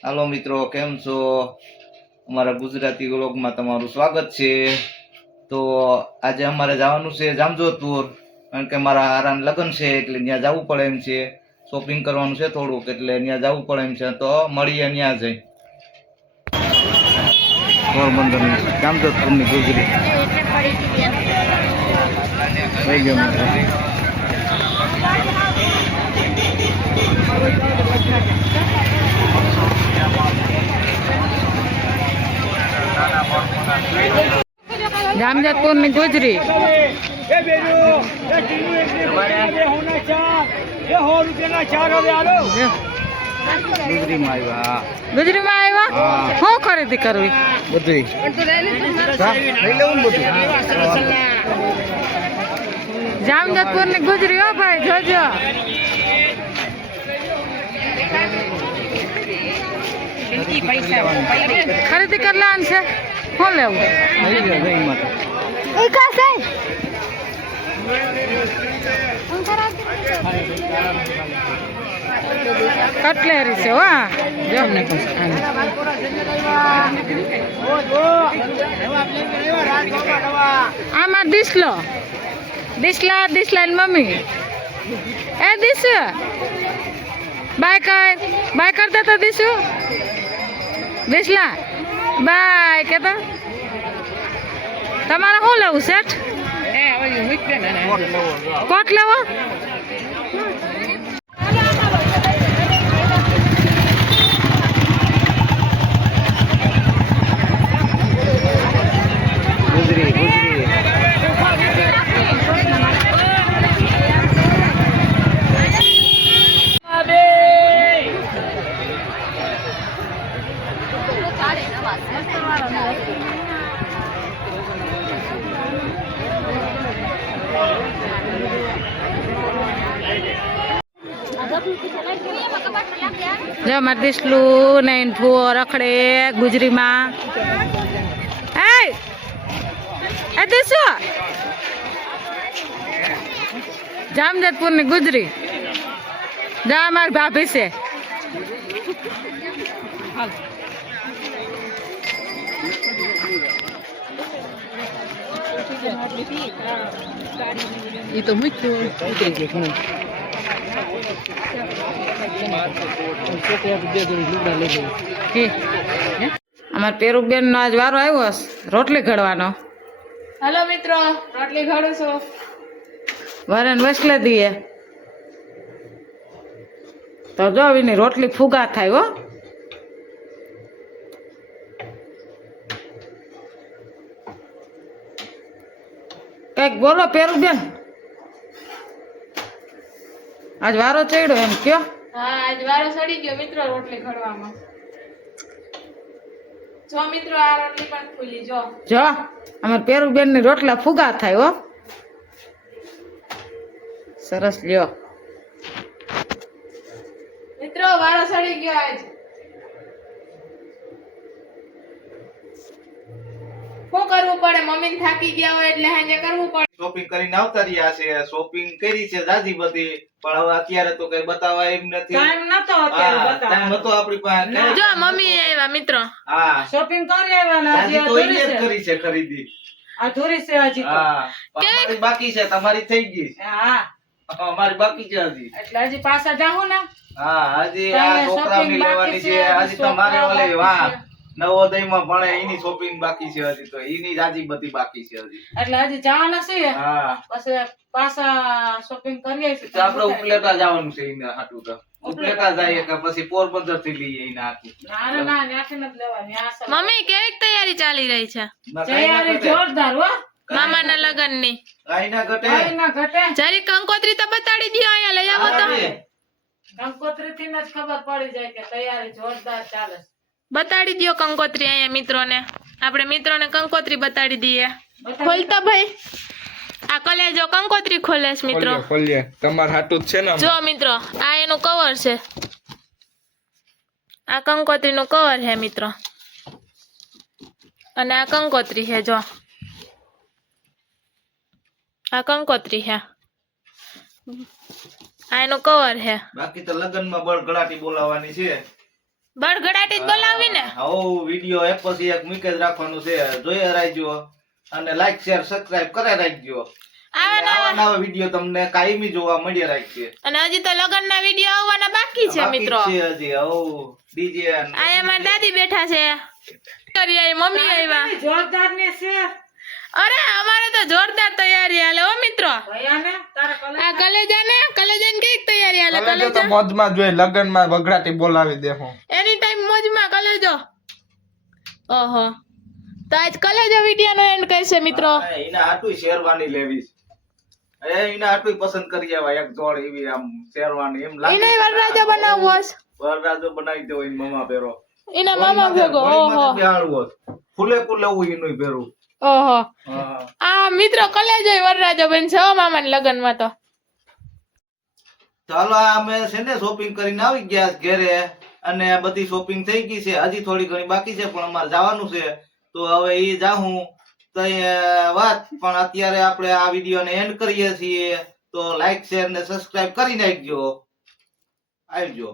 હાલો મિત્રો, કેમ છો? અમારા ગુજરાતી વ્લોગમાં તમારું સ્વાગત છે. તો આજે અમારે જવાનું છે જામજોધપુર, કારણ કે મારા હારાને લગ્ન છે, એટલે ત્યાં જવું પડે એમ છે. શોપિંગ કરવાનું છે થોડુંક, એટલે ત્યાં જવું પડે એમ છે. તો મળીએ ત્યાં જઈ. પોરબંદરની જામજોધપુરની ગુજરી. થઈ ગયો જામજતપુરની ગુજરી. ગુજરી માં આવ્યા? હું. શું ખરીદી કરવી? બધું. જામજતપુરની ગુજરી હો ભાઈ જોજો. ખરીદી કરલાન છે. શું લેવું? કટલેરી છે હો આ. જો. આમાં ડીસલો ડીસલા ડીસલા ની મમ્મી. એ દીસુ બાય કર બાય કરતા તો દીસુ ડીસલા બાય કે તો તમારે શું લેવું સેટ કોટ લેવો? જો મારે દીસલું ને એન રખડે ગુજરીમાં. એ એ દીસુ જામજતપુરની ગુજરી. જા મારી ભાભી છે. એ તો મૂક્યું. ઉતરી ગયું. અમાર પેરુબેન નો આજ વારો આવ્યો રોટલી ઘડવાનો. હેલો મિત્રો રોટલી ઘડું છું. વરણ વસલે દઈએ તો જો એની રોટલી ફુગા થાય હો. કંઈક બોલો પેરુબેન. આજ વારો ચડ્યો એમ કયો? હા આજ વારો ચડી ગયો મિત્રો રોટલી ઘડવામાં. જો મિત્રો આ રોટલી પણ ફૂલી જો. જો અમાર પેરુબેનની રોટલા ફુગા થાય હો. સરસ લ્યો. મિત્રો વારો ચડી ગયો આજ શું કરવું પડે મમ્મી થાકી ગયા હોય એટલે હાજે કરવું પડે. શોપિંગ કરીને આવતા રહ્યા છે શોપિંગ કરી છે દાદી બધી પણ હવે અત્યારે તો કઈ બતાવવા એમ નથી. ટાઈમ નતો હા, ટાઈમ નતો આપણી પાસે. જો મમ્મી આવ્યા મિત્રો. હા. શોપિંગ કરી આવ્યા ને જાજી તો જ કરી છે ખરીદી. અધૂરી છે હજી તો. બાકી છે તમારી થઈ ગઈ. હા. અમારી બાકી છે હજી. એટલે હજી પાછા જાઉં ને હા હજી આ છોકરાઓની લેવાની છે હજી તમારે ઓલે વાહ. નવોદયમાં ભણે એની શોપિંગ બાકી છે હજી તો. એની જાજી બધી બાકી છે હજી. એટલે હજી જવાના છે હા. પછી પાછા શોપિંગ કરી આવીશું તો આપણે ઉપલેટા જવાનું છે એને હાટું તો. ઉપલેટા? જઈએ કે પછી પોરબંદરથી લઈએ એને હાટું. ના ના ના ત્યાંથી નથી લેવાની આ સર મમ્મી કેવી તૈયારી ચાલી રહી છે? તૈયારી જોરદાર હો. મામાના લગ્નની. કાંઈ ના ઘટે. કઈ ના ઘટે. જરી કંકોત્રી તો બતાડી દો અહીંયા લઈ આવો તો કંકોત્રી થી જ ખબર પડી જાય કે તૈયારી જોરદાર ચાલે છે. બતાડી દો કંકોત્રી અહીંયા મિત્રોને. આપણે મિત્રોને કંકોત્રી બતાડી દઈએ. ખોલતો ભાઈ. આ કલેજો કંકોત્રી ખોલે છે મિત્રો ખોલીએ તમારે હાટું છે ને જો મિત્રો આ એનું કવર છે. આ કંકોત્રી નું કવર છે મિત્રો. અને આ કંકોત્રી છે જો. આ કંકોત્રી છે. આ એનું કવર છે. બાકી તો લગ્નમાં બળગડાટી બોલાવવાની છે. બળગડાટી જ બોલાવી ને હવ વિડિયો એક પછી એક મૂકે જ રાખવાનું છે. જોઈ રાખજો અને લાઈક શેર સબસ્ક્રાઇબ કરે રાખજો. આવા નવા વીડિયો તમને કાયમી જોવા મળી રાખશે. અને હજી તો લગ્ન ના વીડિયો આવવાના બાકી છે મિત્રો. હજી હવ ડીજે આયા મારી દાદી બેઠા છે. કરી આઈ મમ્મી આવ્યા જોરદાર ને છે. અરે અમારે તો જોરદાર તૈયારી હાલે હો મિત્રો. ભયા ને તારા કલર આ કલેજા ને કલેજા ને કંઈક તૈયારી હાલે કલેજો તો મોજમાં જોઈએ લગનમાં વગડાટી બોલાવી દે હું એની ટાઈમ મોજમાં કલેજો ઓહો. તો આજ કલેજો વિડિયો નો એન્ડ કરશે મિત્રો. એના હાટું શેરવાની લેવી છે. એ એના હાટું પસંદ કરી આવા એક જોડ એવી આમ શેરવાની. એમ લાગે એને વરરાજો બનાવવો છે વરરાજો બનાવી દેવો એની મામા પહેરો એના મામા ભેગો ઓહો. બેહાળવો ફૂલે ફૂલે હું એનું પહેરું ઓહો. આ મિત્રો કલેજો વરરાજો બનશે હો મામાના લગ્નમાં તો. ચાલો અમે છે ને શોપિંગ કરીને આવી ગયા ઘરે. અને બધી શોપિંગ થઈ ગઈ છે. હજી થોડી ઘણી બાકી છે, પણ અમારે જવાનું છે. તો હવે એ જાઉં તો વાત, પણ અત્યારે આપણે આ વિડીયોને એન્ડ કરીએ છીએ. તો લાઈક શેર ને સબસ્ક્રાઇબ કરી નાખજો. આવજો.